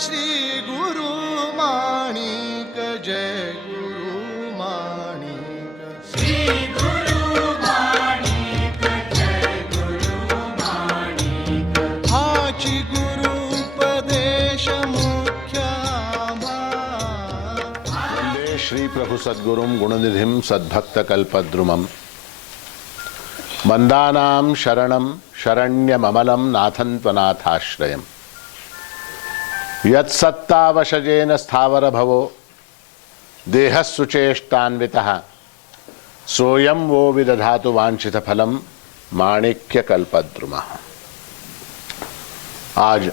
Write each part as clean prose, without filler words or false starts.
श्री गुरु माणिक जय गुरु माणिक श्री गुरु माणिक जय गुरु माणिक हाची गुरु उपदेश मुख्य वंदे श्री प्रभु सद्गुरुं गुणनिधिं सद्भक्त कल्पद्रुमं मंदानां शरणं शरण्यममलं नाथं त्वनाथाश्रयम् यत्सत्तावशजेन स्थावर भवो देहस्सुचेष्टान्वितः सोयं वो विदधातु वांछित फलम माणिक्य कल्पद्रुमः। आज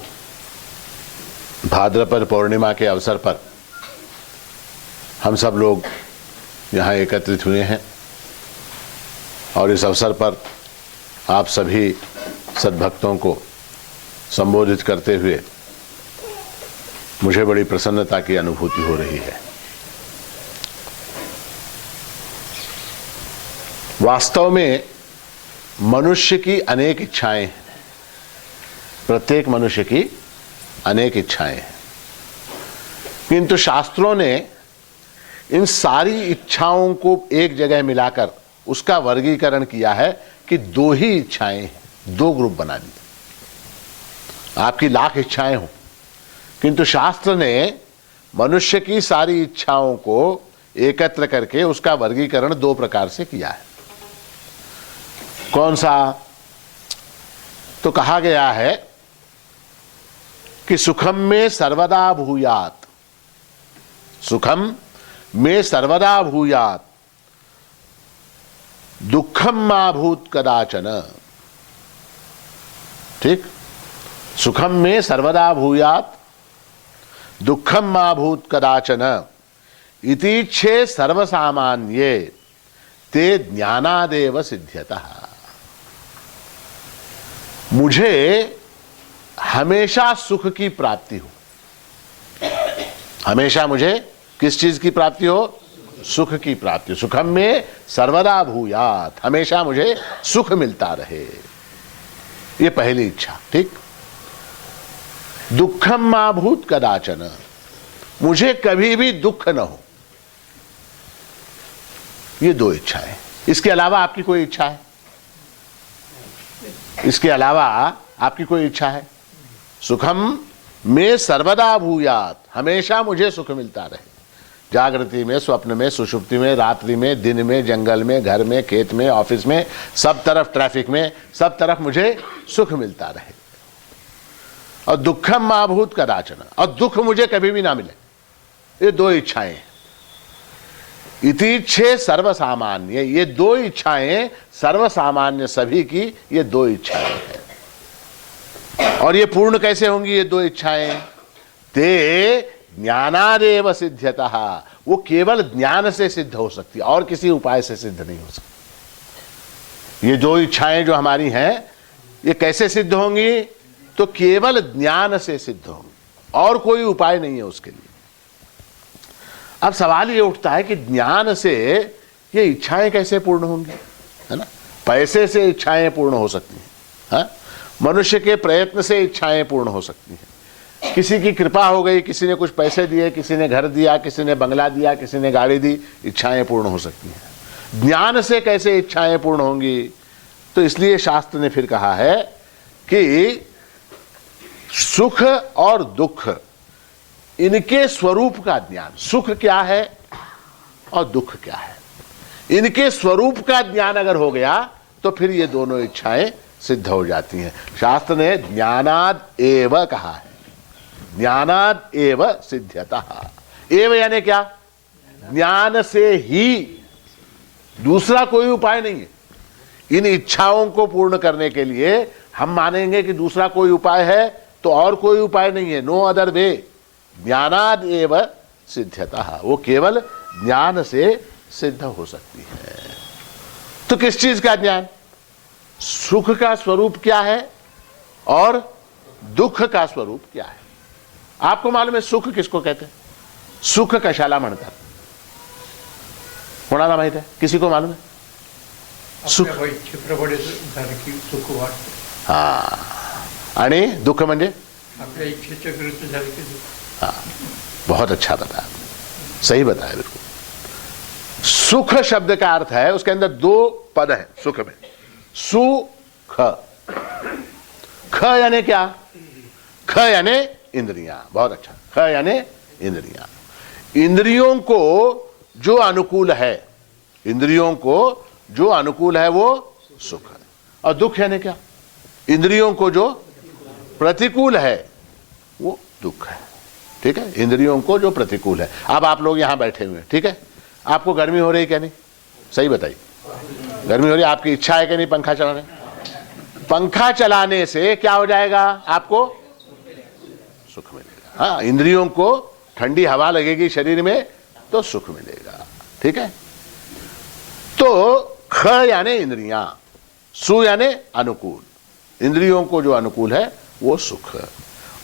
भाद्रपद पूर्णिमा के अवसर पर हम सब लोग यहाँ एकत्रित हुए हैं और इस अवसर पर आप सभी सद्भक्तों को संबोधित करते हुए मुझे बड़ी प्रसन्नता की अनुभूति हो रही है। वास्तव में मनुष्य की अनेक इच्छाएं हैं, प्रत्येक मनुष्य की अनेक इच्छाएं हैं, किंतु शास्त्रों ने इन सारी इच्छाओं को एक जगह मिलाकर उसका वर्गीकरण किया है कि दो ही इच्छाएं हैं, दो ग्रुप बना दिए। आपकी लाख इच्छाएं हो किंतु शास्त्र ने मनुष्य की सारी इच्छाओं को एकत्र करके उसका वर्गीकरण दो प्रकार से किया है। कौन सा? तो कहा गया है कि सुखम में सर्वदा भूयात, सुखम में सर्वदा भूयात, दुखम मा भूत कदाचन। ठीक, सुखम में सर्वदा भूयात दुखम मा भूत कदाचन इतीच्छे सर्वसामान्ये ते ज्ञानादेव सिद्ध्यतः। मुझे हमेशा सुख की प्राप्ति हो, हमेशा मुझे किस चीज की प्राप्ति हो? सुख की प्राप्ति। सुखम में सर्वदा भूयात, हमेशा मुझे सुख मिलता रहे, ये पहली इच्छा। ठीक। दुखम मा भूत कदाचन, मुझे कभी भी दुख न हो, ये दो इच्छाएं। इसके अलावा आपकी कोई इच्छा है? इसके अलावा आपकी कोई इच्छा है? सुखम में सर्वदा भूयात, हमेशा मुझे सुख मिलता रहे, जागृति में, स्वप्न में, सुषुप्ति में, रात्रि में, दिन में, जंगल में, घर में, खेत में, ऑफिस में, सब तरफ ट्रैफिक में, सब तरफ मुझे सुख मिलता रहे। और दुखम मा भूत कदाचन, और दुख मुझे कभी भी ना मिले, ये दो इच्छाएं। इतीच्छे सर्वसामान्य, ये दो इच्छाएं सर्वसामान्य सभी की, ये दो इच्छाएं हैं। और ये पूर्ण कैसे होंगी ये दो इच्छाएं? ते ज्ञानादेव सिद्ध्यतः, वो केवल ज्ञान से सिद्ध हो सकती है और किसी उपाय से सिद्ध नहीं हो सकती। ये दो इच्छाएं जो हमारी हैं ये कैसे सिद्ध होंगी? तो केवल ज्ञान से सिद्ध होंगी और कोई उपाय नहीं है उसके लिए। अब सवाल ये उठता है कि ज्ञान से ये इच्छाएं कैसे पूर्ण होंगी, है ना? पैसे से इच्छाएं पूर्ण हो सकती हैं, हाँ? मनुष्य के प्रयत्न से इच्छाएं पूर्ण हो सकती हैं। किसी की कृपा हो गई, किसी ने कुछ पैसे दिए, किसी ने घर दिया, किसी ने बंगला दिया, किसी ने गाड़ी दी, इच्छाएं पूर्ण हो सकती हैं। ज्ञान से कैसे इच्छाएं पूर्ण होंगी? तो इसलिए शास्त्र ने फिर कहा है कि सुख और दुख, इनके स्वरूप का ज्ञान, सुख क्या है और दुख क्या है, इनके स्वरूप का ज्ञान अगर हो गया तो फिर ये दोनों इच्छाएं सिद्ध हो जाती हैं। शास्त्र ने ज्ञानाद एव कहा है, ज्ञानाद एव सिद्ध्यतः। एव यानी क्या? ज्ञान से ही, दूसरा कोई उपाय नहीं है। इन इच्छाओं को पूर्ण करने के लिए हम मानेंगे कि दूसरा कोई उपाय है तो और कोई उपाय नहीं है, नो अदर वे। ज्ञानाद एव सिद्ध्यतः, वो केवल ज्ञान से सिद्ध हो सकती है। तो किस चीज का ज्ञान? सुख का स्वरूप क्या है और दुख का स्वरूप क्या है। आपको मालूम है सुख किसको कहते हैं? सुख कशाला म्हणतात? कोणाला माहित आहे? किसी को मालूम है? सुख, चित्रपट झालं की सुख वाटतं. हा, आणि दुःख म्हणजे आपल्या इच्छेच्या विरुद्ध झाले की हाँ, बहुत अच्छा बताया, सही बताया बिल्कुल। सुख शब्द का अर्थ है, उसके अंदर दो पद है सुख में, सुख। ख यानी क्या? ख यानी इंद्रियां। बहुत अच्छा, ख यानी इंद्रियां। इंद्रियों को जो अनुकूल है, इंद्रियों को जो अनुकूल है वो सुख है। और दुख यानी क्या? इंद्रियों को जो प्रतिकूल है वो दुख है। ठीक है, इंद्रियों को जो प्रतिकूल है। अब आप लोग यहां बैठे हुए हैं, ठीक है, आपको गर्मी हो रही है क्या नहीं? सही बताइए, गर्मी हो रही है? आपकी इच्छा है कि नहीं पंखा चलाने? पंखा चलाने से क्या हो जाएगा? आपको सुख मिलेगा। हाँ, इंद्रियों को ठंडी हवा लगेगी शरीर में तो सुख मिलेगा। ठीक है, तो ख यानी इंद्रियां, सु यानी अनुकूल। इंद्रियों को जो अनुकूल है वो सुख,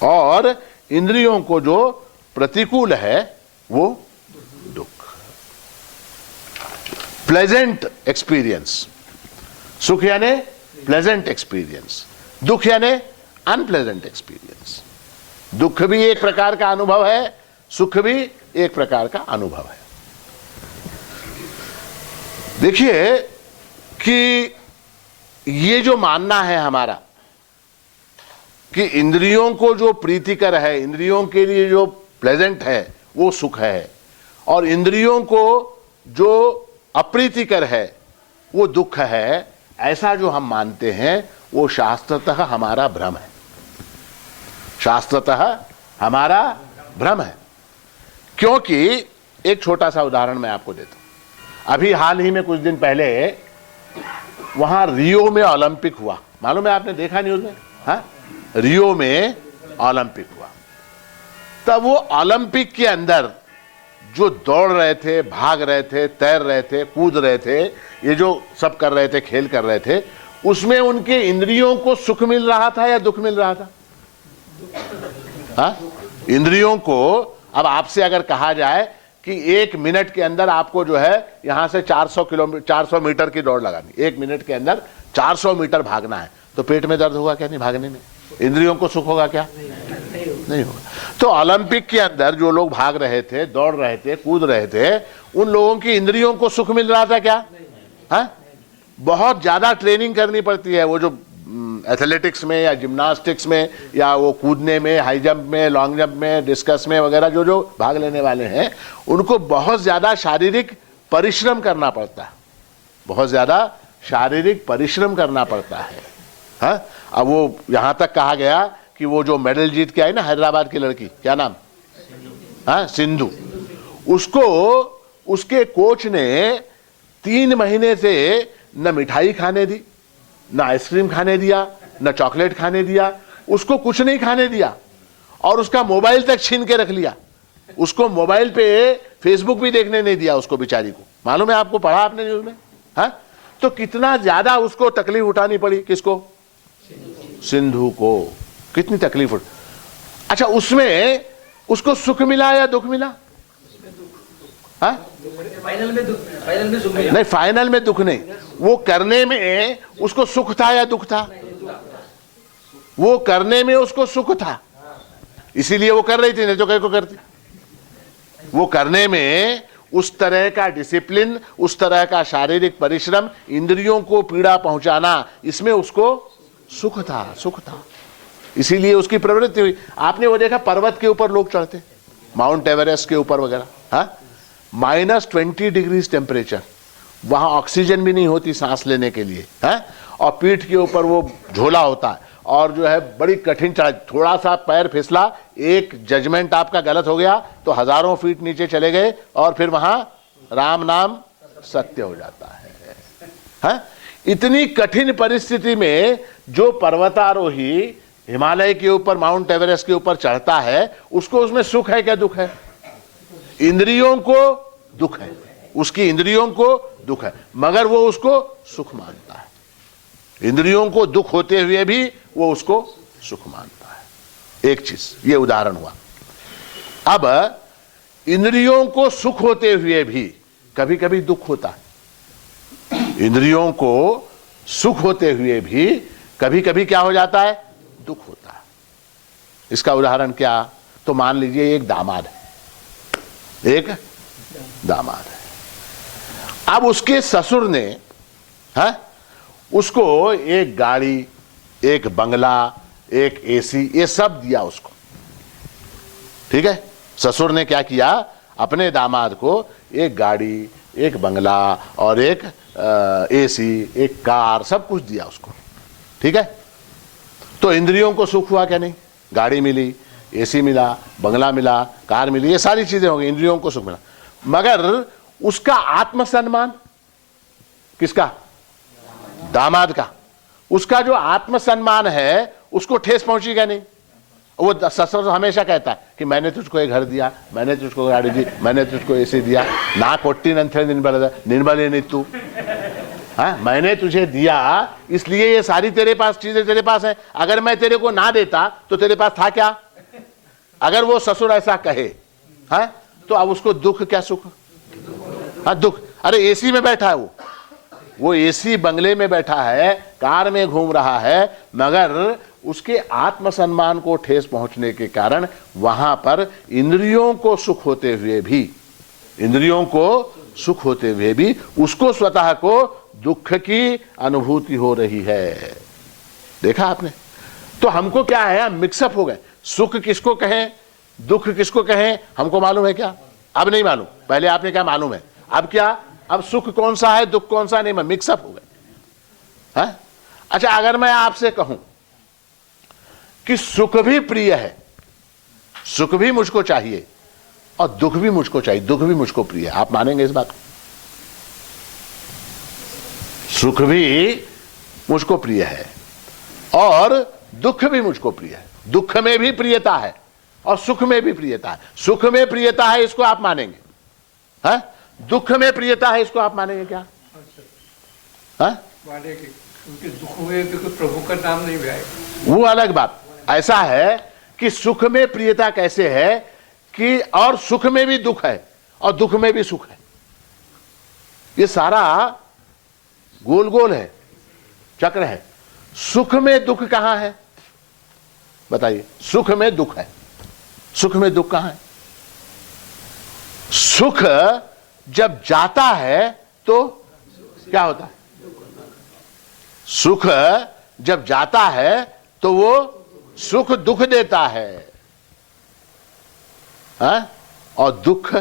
और इंद्रियों को जो प्रतिकूल है वो दुख। प्लेजेंट एक्सपीरियंस, सुख यानी प्लेजेंट एक्सपीरियंस, दुख यानी अनप्लेजेंट एक्सपीरियंस। दुख भी एक प्रकार का अनुभव है, सुख भी एक प्रकार का अनुभव है। देखिए कि ये जो मानना है हमारा कि इंद्रियों को जो प्रीतिकर है, इंद्रियों के लिए जो प्लेजेंट है वो सुख है, और इंद्रियों को जो अप्रीतिकर है वो दुख है, ऐसा जो हम मानते हैं वो शास्त्रतः हमारा भ्रम है। शास्त्रतः हमारा भ्रम है। क्योंकि एक छोटा सा उदाहरण मैं आपको देता हूं। अभी हाल ही में कुछ दिन पहले वहां रियो में ओलंपिक हुआ, मालूम है? आपने देखा न्यूज में? हाँ, रियो में ओलंपिक हुआ। तब वो ओलंपिक के अंदर जो दौड़ रहे थे, भाग रहे थे, तैर रहे थे, कूद रहे थे, ये जो सब कर रहे थे, खेल कर रहे थे, उसमें उनके इंद्रियों को सुख मिल रहा था या दुख मिल रहा था? हाँ, इंद्रियों को। अब आपसे अगर कहा जाए कि 1 मिनट के अंदर आपको जो है यहां से 400 मीटर की दौड़ लगानी, 1 मिनट के अंदर 400 मीटर भागना है, तो पेट में दर्द होगा क्या? नहीं भागने में। इंद्रियों को सुख होगा क्या? नहीं होगा। तो ओलंपिक के अंदर जो लोग भाग रहे थे, दौड़ रहे थे, कूद रहे थे, उन लोगों की इंद्रियों को सुख मिल रहा था क्या? हाँ, बहुत ज्यादा ट्रेनिंग करनी पड़ती है। वो जो एथलेटिक्स में या जिम्नास्टिक्स में या वो कूदने में, हाई जंप में, लॉन्ग जंप में, डिस्कस में वगैरह जो जो भाग लेने वाले हैं, उनको बहुत ज्यादा शारीरिक परिश्रम करना पड़ता है, बहुत ज्यादा शारीरिक परिश्रम करना पड़ता है। हाँ, अब वो यहां तक कहा गया कि वो जो मेडल जीत के आई ना, हैदराबाद की लड़की, क्या नाम? हाँ, सिंधु। उसको उसके कोच ने 3 महीने से न मिठाई खाने दी, न आइसक्रीम खाने दिया, न चॉकलेट खाने दिया, उसको कुछ नहीं खाने दिया, और उसका मोबाइल तक छीन के रख लिया। उसको मोबाइल पे फेसबुक भी देखने नहीं दिया उसको, बेचारी को। मालूम है आपको? पढ़ा आपने न्यूज में? हाँ, तो कितना ज्यादा उसको तकलीफ उठानी पड़ी। किसको? सिंधु को। कितनी तकलीफ अच्छा, उसमें उसको सुख मिला या दुख मिला? हाँ, फाइनल में सुख मिला। नहीं, फाइनल में दुख नहीं। वो करने में उसको सुख था या दुख था? वो करने में उसको सुख था, इसीलिए वो कर रही थी, नहीं तो कहीं को करती। वो करने में उस तरह का डिसिप्लिन, उस तरह का शारीरिक परिश्रम, इंद्रियों को पीड़ा पहुंचाना, इसमें उसको सुख था, सुख था, इसीलिए उसकी प्रवृत्ति हुई। आपने वो देखा पर्वत के ऊपर लोग चढ़ते, माउंट एवरेस्ट के ऊपर वगैरह, हाँ, -20 डिग्री टेम्परेचर, वहां ऑक्सीजन भी नहीं होती सांस लेने के लिए, हाँ, और पीठ के ऊपर वो झोला होता है, और जो है बड़ी कठिन चढ़ाई। थोड़ा सा पैर फिसला, एक जजमेंट आपका गलत हो गया तो हजारों फीट नीचे चले गए, और फिर वहां राम नाम सत्य हो जाता है। हाँ? इतनी कठिन परिस्थिति में जो पर्वतारोही हिमालय के ऊपर, माउंट एवरेस्ट के ऊपर चढ़ता है, उसको उसमें सुख है क्या दुख है? इंद्रियों को दुख है, उसकी इंद्रियों को दुख है, मगर वो उसको सुख मानता है। इंद्रियों को दुख होते हुए भी वो उसको सुख मानता है। एक चीज, ये उदाहरण हुआ। अब इंद्रियों को सुख होते हुए भी कभी कभी दुख होता है। इंद्रियों को सुख होते हुए भी कभी कभी क्या हो जाता है? दुख होता है। इसका उदाहरण क्या? तो मान लीजिए एक दामाद है, एक दामाद है। अब उसके ससुर ने उसको एक गाड़ी, एक बंगला, एक एसी, ये सब दिया उसको। ठीक है, ससुर ने क्या किया? अपने दामाद को एक गाड़ी, एक बंगला और एक एसी, एक कार, सब कुछ दिया उसको। ठीक है, तो इंद्रियों को सुख हुआ क्या नहीं? गाड़ी मिली, एसी मिला, बंगला मिला, कार मिली, ये सारी चीजें हो गई, इंद्रियों को सुख मिला। मगर उसका आत्मसम्मान किसका? दामाद का। उसका जो आत्मसम्मान है उसको ठेस पहुंची क्या नहीं? वो ससुर हमेशा कहता है कि मैंने तुझको एक घर दिया, मैंने तुझको गाड़ी दी, मैंने तुझको एसी दिया, ना कोट्टी नंथे निर्बले नहीं तू, हाँ, मैंने तुझे दिया इसलिए ये सारी तेरे पास चीजें तेरे पास है। अगर मैं तेरे को ना देता तो तेरे पास था क्या? अगर वो ससुर ऐसा कहे, हाँ, तो अब उसको दुख क्या सुख? हाँ, दुख। अरे एसी में बैठा है वो एसी बंगले में बैठा है, कार में घूम रहा है, मगर उसके आत्मसम्मान को ठेस पहुंचने के कारण वहां पर इंद्रियों को सुख होते हुए भी, इंद्रियों को सुख होते हुए भी उसको स्वतः को दुख की अनुभूति हो रही है। देखा आपने? तो हमको क्या है, हम मिक्सअप हो गए। सुख किसको कहें, दुख किसको कहें, हमको मालूम है क्या? अब नहीं मालूम। पहले आपने क्या मालूम है, अब क्या? अब सुख कौन सा है, दुख कौन सा नहीं, मैं मिक्सअप हो गए। हाँ? अच्छा, अगर मैं आपसे कहूं कि सुख भी प्रिय है, सुख भी मुझको चाहिए और दुख भी मुझको चाहिए, दुख भी मुझको प्रिय है, आप मानेंगे इस बात को? सुख भी मुझको प्रिय है और दुख भी मुझको प्रिय है। दुख में भी प्रियता है और सुख में भी प्रियता है। सुख में प्रियता है, इसको आप मानेंगे? हाँ? दुख में प्रियता है, इसको आप मानेंगे क्या? हाँ? मानेंगे, क्योंकि दुख हुए तो प्रभु का नाम नहीं भी आएगा। वो अलग बात। ऐसा है कि सुख में प्रियता कैसे है कि और सुख में भी दुख है और दुख में भी सुख है। ये सारा गोल गोल है, चक्र है। सुख में दुख कहां है बताइए? सुख में दुख है, सुख में दुख कहां है? सुख जब जाता है तो क्या होता है? सुख जब जाता है तो वो सुख दुख देता है, हाँ? और दुख,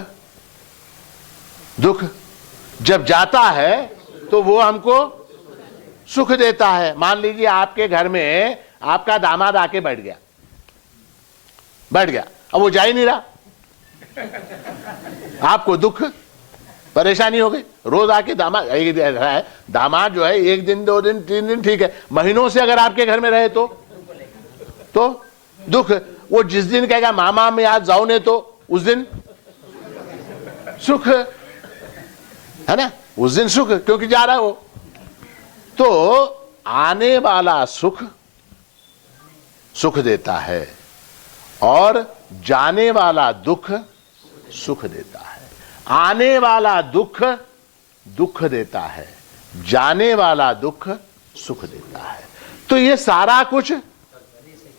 दुख जब जाता है तो वो हमको सुख देता है। मान लीजिए आपके घर में आपका दामाद आके बैठ गया, अब वो जा ही नहीं रहा, आपको दुख, परेशानी हो गई। रोज आके दामाद जो है एक दिन, 2 दिन, 3 दिन ठीक है, महीनों से अगर आपके घर में रहे तो दुख। वो जिस दिन कहेगा मामा मैं आज जाऊं ने, तो उस दिन सुख है ना, उस दिन सुख, क्योंकि जा रहा है वो। तो आने वाला सुख सुख देता है और जाने वाला दुख सुख देता है। आने वाला दुख दुख देता है, जाने वाला दुख सुख देता है। तो ये सारा कुछ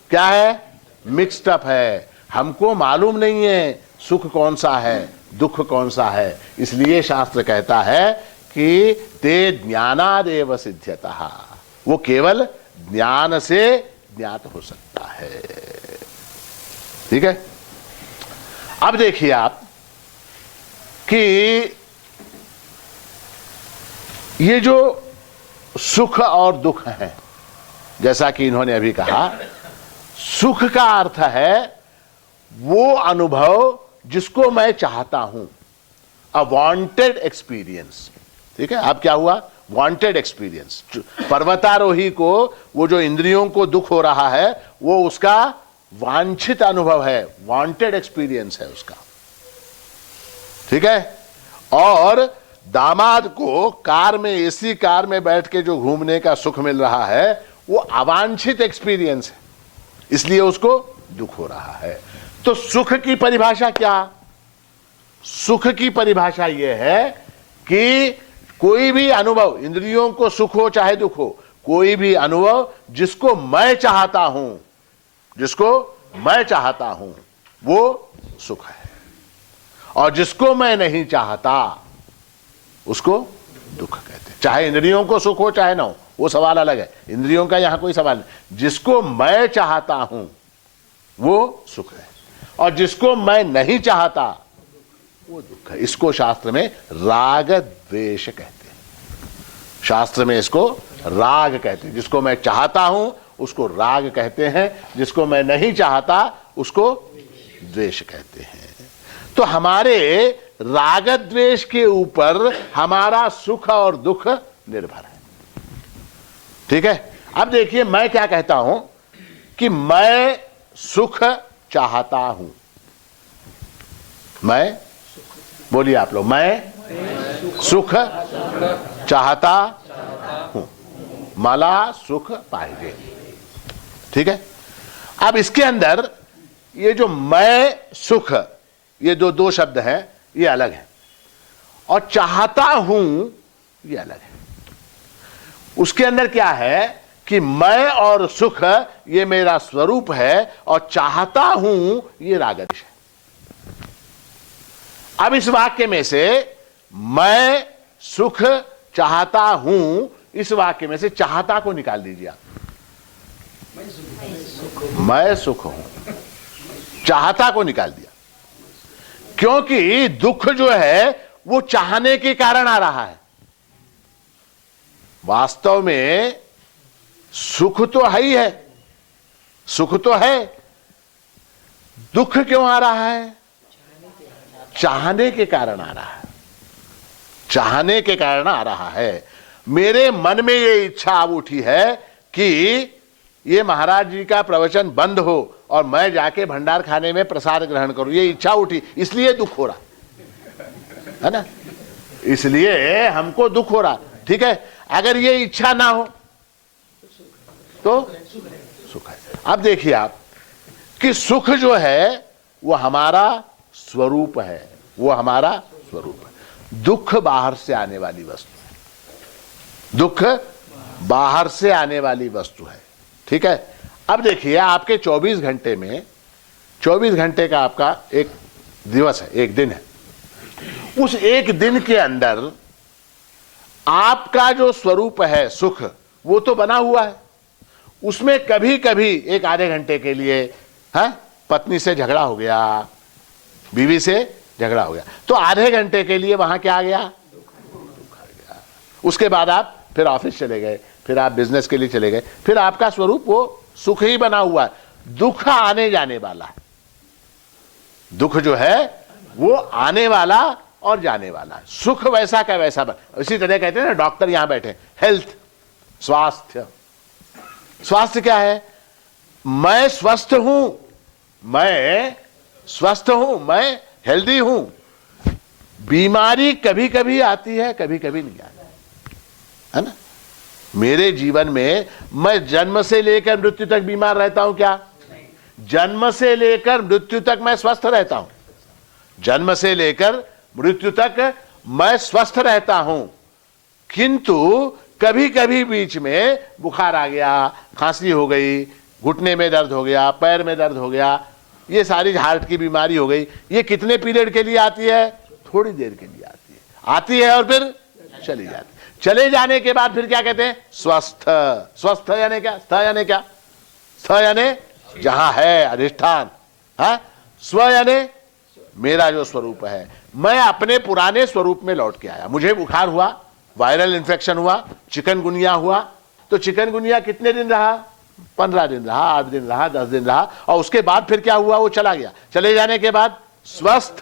क्या है? मिक्स्ड अप है। हमको मालूम नहीं है सुख कौन सा है, दुख कौन सा है। इसलिए शास्त्र कहता है कि ते ज्ञानादेव सिद्ध्यतः, वो केवल ज्ञान से ज्ञात हो सकता है। ठीक है, अब देखिए आप कि ये जो सुख और दुख है, जैसा कि इन्होंने अभी कहा, सुख का अर्थ है वो अनुभव जिसको मैं चाहता हूं, अ वांटेड एक्सपीरियंस। ठीक है, अब क्या हुआ? Wanted experience. पर्वतारोही को वो जो इंद्रियों को दुख हो रहा है वो उसका वांछित अनुभव है, वांटेड एक्सपीरियंस है उसका। ठीक है, और दामाद को कार में, एसी कार में बैठ के जो घूमने का सुख मिल रहा है वो अवांछित एक्सपीरियंस है, इसलिए उसको दुख हो रहा है। तो सुख की परिभाषा क्या? सुख की परिभाषा यह है कि कोई भी अनुभव, इंद्रियों को सुख हो चाहे दुख हो, कोई भी अनुभव जिसको मैं चाहता हूं, जिसको मैं चाहता हूं वो सुख है, और जिसको मैं नहीं चाहता उसको दुख कहते हैं। चाहे इंद्रियों को सुख हो चाहे ना हो, वो सवाल अलग है, इंद्रियों का यहां कोई सवाल नहीं। जिसको मैं चाहता हूं वो सुख है, और जिसको मैं नहीं चाहता वो दुख है। इसको शास्त्र में राग द्वेष कहते हैं, शास्त्र में इसको राग कहते हैं। जिसको मैं चाहता हूं उसको राग कहते हैं, जिसको मैं नहीं चाहता उसको द्वेष कहते हैं। तो हमारे राग द्वेष के ऊपर हमारा सुख और दुख निर्भर है। ठीक है, अब देखिए मैं क्या कहता हूं कि मैं सुख चाहता हूं। मैं, बोलिए आप लोग, मैं सुख चाहता हूं, मला सुख पाहिजे। ठीक है, अब इसके अंदर ये जो मैं सुख, ये जो दो शब्द हैं ये अलग है, और चाहता हूं ये अलग है। उसके अंदर क्या है कि मैं और सुख ये मेरा स्वरूप है, और चाहता हूं ये रागद्वेष है। अब इस वाक्य में से मैं सुख चाहता हूं, इस वाक्य में से चाहता को निकाल दीजिए आप। मैं सुख हूं, चाहता को निकाल दिया, क्योंकि दुख जो है वो चाहने के कारण आ रहा है। वास्तव में सुख तो है ही है, सुख तो है, दुख क्यों आ रहा है? चाहने के कारण आ रहा है, चाहने के कारण आ रहा है। मेरे मन में ये इच्छा अब उठी है कि ये महाराज जी का प्रवचन बंद हो और मैं जाके भंडार खाने में प्रसाद ग्रहण करूं, ये इच्छा उठी, इसलिए दुख हो रहा है ना, इसलिए हमको दुख हो रहा। ठीक है, अगर ये इच्छा ना हो तो सुख है। अब देखिए आप कि सुख जो है वो हमारा स्वरूप है, वो हमारा स्वरूप है। दुख बाहर से आने वाली वस्तु है, दुख बाहर से आने वाली वस्तु है। ठीक है, अब देखिए आपके 24 घंटे में, 24 घंटे का आपका एक दिवस है, एक दिन है। उस एक दिन के अंदर आपका जो स्वरूप है सुख, वो तो बना हुआ है। उसमें कभी कभी एक आधे घंटे के लिए पत्नी से झगड़ा हो गया, बीवी से झगड़ा हो गया, तो आधे घंटे के लिए वहां क्या आ गया? दुख आ गया। उसके बाद आप फिर ऑफिस चले गए, फिर आप बिजनेस के लिए चले गए, फिर आपका स्वरूप वो सुख ही बना हुआ है। दुख आने जाने वाला है, दुख जो है वो आने वाला और जाने वाला है। सुख वैसा का वैसा इसी तरह कहते हैं ना, डॉक्टर यहां बैठे, हेल्थ, स्वास्थ्य। स्वास्थ्य क्या है? मैं स्वस्थ हूं, मैं स्वस्थ हूं, मैं हेल्दी हूं। बीमारी कभी कभी आती है, कभी कभी नहीं आती है ना। मेरे जीवन में मैं जन्म से लेकर मृत्यु तक बीमार रहता हूं क्या? जन्म से लेकर मृत्यु तक मैं स्वस्थ रहता हूं, जन्म से लेकर मृत्यु तक मैं स्वस्थ रहता हूं। किंतु कभी कभी बीच में बुखार आ गया, खांसी हो गई, घुटने में दर्द हो गया, पैर में दर्द हो गया, ये सारी हार्ट की बीमारी हो गई। ये कितने पीरियड के लिए आती है? थोड़ी देर के लिए आती है और फिर चली जाती है। चले जाने के बाद फिर क्या कहते हैं? स्वस्थ। स्वस्थ यानी क्या? स्थ यानी क्या? स्थ यानी जहां है अधिष्ठान, स्व यानी मेरा जो स्वरूप है। मैं अपने पुराने स्वरूप में लौट के आया। मुझे बुखार हुआ, वायरल इन्फेक्शन हुआ, चिकनगुनिया हुआ, तो चिकनगुनिया कितने दिन रहा? 15 दिन रहा, 8 दिन रहा, 10 दिन रहा, और उसके बाद फिर क्या हुआ? वो चला गया। चले जाने के बाद स्वस्थ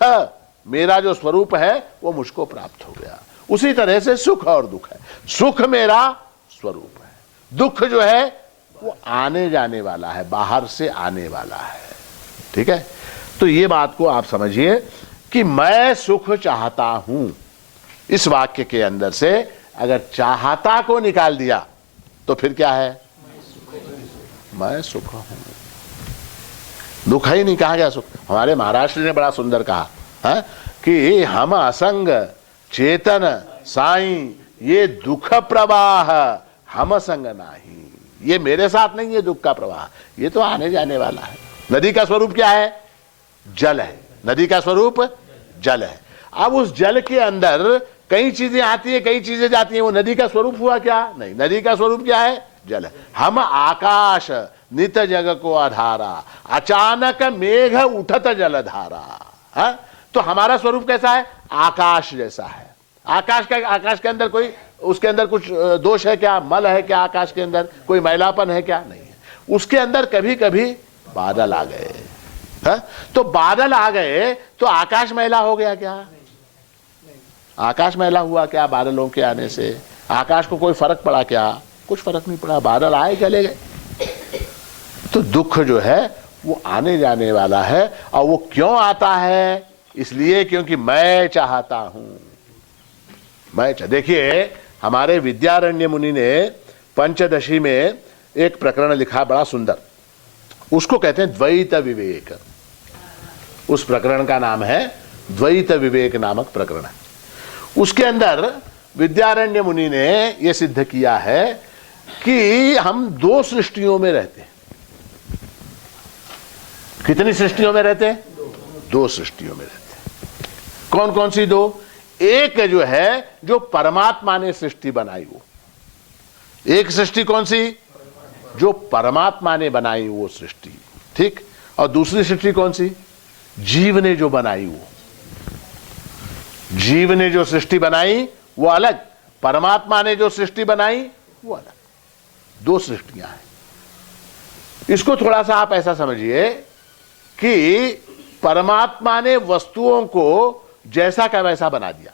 मेरा जो स्वरूप है वो मुझको प्राप्त हो गया। उसी तरह से सुख और दुख है। सुख मेरा स्वरूप है, दुख जो है वो आने जाने वाला है, बाहर से आने वाला है। ठीक है, तो ये बात को आप समझिए कि मैं सुख चाहता हूं, इस वाक्य के अंदर से अगर चाहता को निकाल दिया तो फिर क्या है? मैं सुख हूं, दुख ही नहीं कहा गया सुख। हमारे महाराष्ट्र ने बड़ा सुंदर कहा है कि हम असंग चेतन साईं, ये दुख प्रवाह हम संग नाही। ये मेरे साथ नहीं है दुख का प्रवाह, ये तो आने जाने वाला है। नदी का स्वरूप क्या है? जल है। नदी का स्वरूप जल है। अब उस जल के अंदर कई चीजें आती है, कई चीजें जाती हैं, वो नदी का स्वरूप हुआ क्या? नहीं, नदी का स्वरूप क्या है? जल है। हम आकाश नित जग को आधारा, अचानक मेघ उठत जलधारा। हाँ? तो हमारा स्वरूप कैसा है? आकाश जैसा है। आकाश के अंदर कोई, उसके अंदर कुछ दोष है क्या? मल है क्या? आकाश के अंदर कोई मैलापन है क्या? नहीं है। उसके अंदर कभी कभी बादल आ गए। हाँ? तो बादल आ गए तो आकाश मैला हो गया क्या? आकाश मैला हुआ क्या बादलों के आने से? आकाश को कोई फर्क पड़ा क्या? कुछ फर्क नहीं पड़ा। बादल आए चले गए। तो दुख जो है वो आने जाने वाला है। और वो क्यों आता है? इसलिए क्योंकि मैं चाहता हूं। देखिए, हमारे विद्यारण्य मुनि ने पंचदशी में एक प्रकरण लिखा, बड़ा सुंदर। उसको कहते हैं द्वैत विवेक। उस प्रकरण का नाम है द्वैत विवेक नामक प्रकरण है। उसके अंदर विद्यारण्य मुनि ने यह सिद्ध किया है कि हम दो सृष्टियों में रहते हैं। कितनी सृष्टियों में रहते हैं? दो सृष्टियों में रहते हैं। कौन कौन सी दो? एक जो है जो परमात्मा ने सृष्टि बनाई, वो एक सृष्टि कौन सी? जो परमात्मा ने बनाई वो सृष्टि, ठीक। और दूसरी सृष्टि कौन सी? जीव ने जो बनाई। वो जीव ने जो सृष्टि बनाई वो अलग, परमात्मा ने जो सृष्टि बनाई वो अलग। दो सृष्टियां हैं। इसको थोड़ा सा आप ऐसा समझिए कि परमात्मा ने वस्तुओं को जैसा का वैसा बना दिया,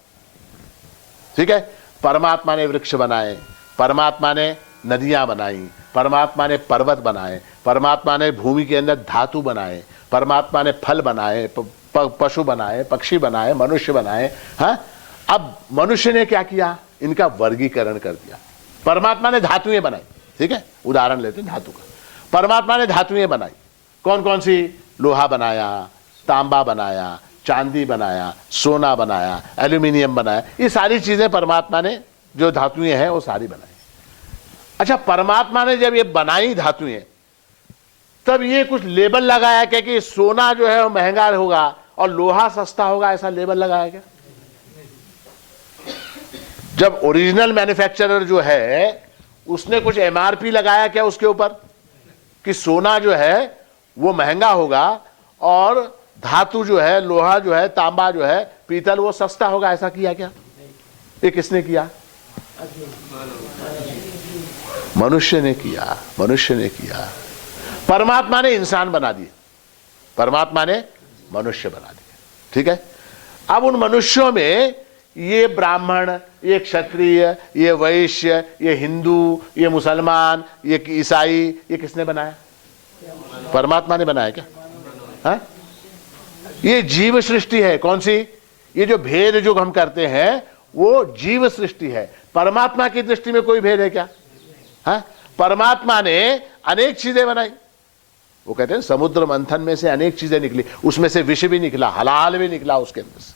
ठीक है। परमात्मा ने वृक्ष बनाए, परमात्मा ने नदियां बनाई, परमात्मा ने पर्वत बनाए, परमात्मा ने भूमि के अंदर धातु बनाए, परमात्मा ने फल बनाए, पशु बनाए, पक्षी बनाए, मनुष्य बनाए। हाँ, अब मनुष्य ने क्या किया? इनका वर्गीकरण कर दिया। परमात्मा ने धातुएं बनाई, ठीक है, उदाहरण लेते हैं धातु का। परमात्मा ने धातुएं बनाई, कौन कौन सी? लोहा बनाया, तांबा बनाया, चांदी बनाया, सोना बनाया, एल्यूमिनियम बनाया। ये सारी चीजें परमात्मा ने, जो धातुएं हैं वो सारी बनाई। अच्छा, परमात्मा ने जब ये बनाई धातुएं, तब ये कुछ लेबल लगाया क्या कि सोना जो है वो महंगा होगा और लोहा सस्ता होगा? ऐसा लेबल लगाया क्या? जब ओरिजिनल मैन्युफैक्चरर जो है उसने कुछ एमआरपी लगाया क्या उसके ऊपर कि सोना जो है वो महंगा होगा और धातु जो है, लोहा जो है, तांबा जो है, पीतल वो सस्ता होगा? ऐसा किया क्या? ये किसने किया? मनुष्य ने किया। मनुष्य ने किया। परमात्मा ने इंसान बना दिए, परमात्मा ने मनुष्य बना दिए, ठीक है। अब उन मनुष्यों में ये ब्राह्मण, ये क्षत्रिय, ये वैश्य, ये हिंदू, ये मुसलमान, ये ईसाई, ये किसने बनाया? परमात्मा ने बनाया क्या? हाँ? ये जीव सृष्टि है। कौन सी? ये जो भेद जो हम करते हैं वो जीव सृष्टि है। परमात्मा की दृष्टि में कोई भेद है क्या? हाँ? परमात्मा ने अनेक चीजें बनाई। वो कहते हैं समुद्र मंथन में से अनेक चीजें निकली, उसमें से विष भी निकला, हलाल भी निकला उसके अंदर से।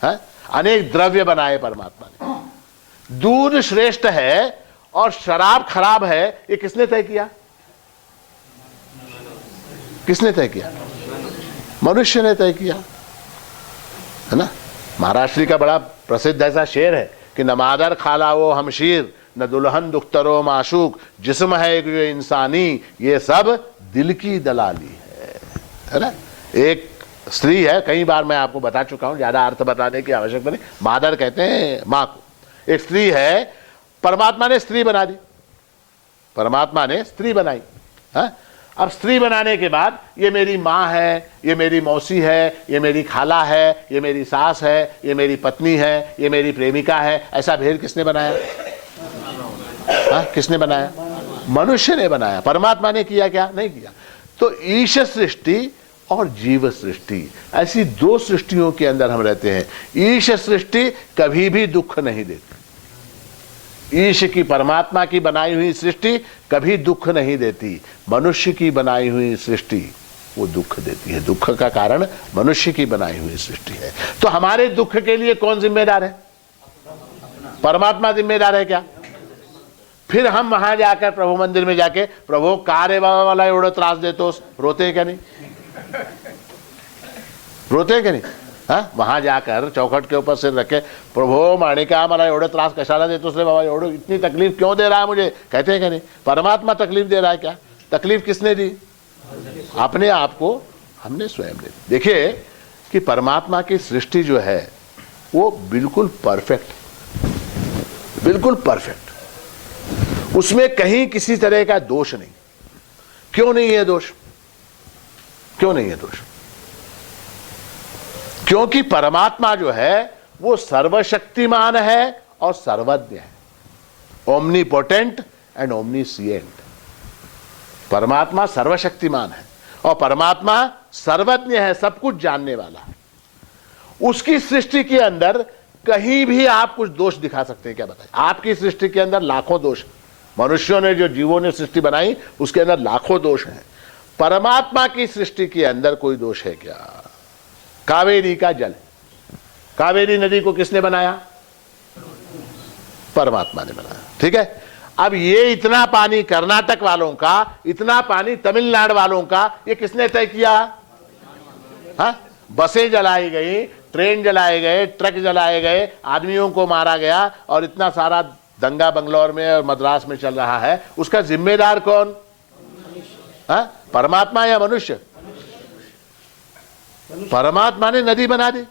हाँ? अनेक द्रव्य बनाए परमात्मा ने। दूध श्रेष्ठ है और शराब खराब है, ये किसने तय किया? किसने तय किया? मनुष्य ने तय किया, है ना। महाराष्ट्री का बड़ा प्रसिद्ध ऐसा शेर है कि न मादर खाला वो हमशीर, न दुल्हन दुख्तरो माशूक, जिस्म है एक जो इंसानी, ये सब दिल की दलाली है ना। एक स्त्री है, कई बार मैं आपको बता चुका हूं, ज्यादा अर्थ बताने की आवश्यकता नहीं। मादर कहते हैं मां को। एक स्त्री है, परमात्मा ने स्त्री बना दी, परमात्मा ने स्त्री बनाई। हाँ? अब स्त्री बनाने के बाद ये मेरी माँ है, ये मेरी मौसी है, ये मेरी खाला है, ये मेरी सास है, ये मेरी पत्नी है, ये मेरी प्रेमिका है, ऐसा भेद किसने बनाया? हाँ? किसने बनाया? मनुष्य ने बनाया। परमात्मा ने किया क्या? नहीं किया। तो ईश सृष्टि और जीव सृष्टि, ऐसी दो सृष्टियों के अंदर हम रहते हैं। ईश सृष्टि कभी भी दुख नहीं देती। ईश की, परमात्मा की बनाई हुई सृष्टि कभी दुख नहीं देती। मनुष्य की बनाई हुई सृष्टि वो दुख देती है। दुख का कारण मनुष्य की बनाई हुई सृष्टि है। तो हमारे दुख के लिए कौन जिम्मेदार है? परमात्मा जिम्मेदार है क्या? फिर हम वहां जाकर प्रभु मंदिर में जाके प्रभु कारे बाबा वाला एवढं त्रास देतोस, रोते हैं क्या नहीं? रोते हैं क्या नहीं? हाँ, वहां जाकर चौखट के ऊपर सिर रखे प्रभु माणिका मला एवढं त्रास कशाला देतोस रे बाबा, एवढं इतनी तकलीफ क्यों दे रहा है मुझे? कहते हैं क्या नहीं? परमात्मा तकलीफ दे रहा है क्या? तकलीफ किसने दी? अपने आप को हमने स्वयं दे दी। देखिए कि परमात्मा की सृष्टि जो है वो बिल्कुल परफेक्ट, बिल्कुल परफेक्ट, उसमें कहीं किसी तरह का दोष नहीं। क्यों नहीं है दोष? क्यों नहीं है दोष? क्योंकि परमात्मा जो है वो सर्वशक्तिमान है और सर्वज्ञ है, ओमनीपोटेंट एंड ओमनीसिएंट। परमात्मा सर्वशक्तिमान है और परमात्मा सर्वज्ञ है, सब कुछ जानने वाला है। उसकी सृष्टि के अंदर कहीं भी आप कुछ दोष दिखा सकते हैं क्या? बताइए। आपकी सृष्टि के अंदर लाखों दोष, मनुष्यों ने, जो जीवों ने सृष्टि बनाई उसके अंदर लाखों दोष हैं। परमात्मा की सृष्टि के अंदर कोई दोष है क्या? कावेरी का जल, कावेरी नदी को किसने बनाया? परमात्मा ने बनाया, ठीक है। अब ये इतना पानी कर्नाटक वालों का, इतना पानी तमिलनाडु वालों का, ये किसने तय किया? हाँ, बसें जलाई गई, ट्रेन जलाए गए, ट्रक जलाए गए, आदमियों को मारा गया और इतना सारा दंगा बंगलौर में और मद्रास में चल रहा है, उसका जिम्मेदार कौन? हाँ, परमात्मा या मनुष्य? परमात्मा ने नदी बना दी।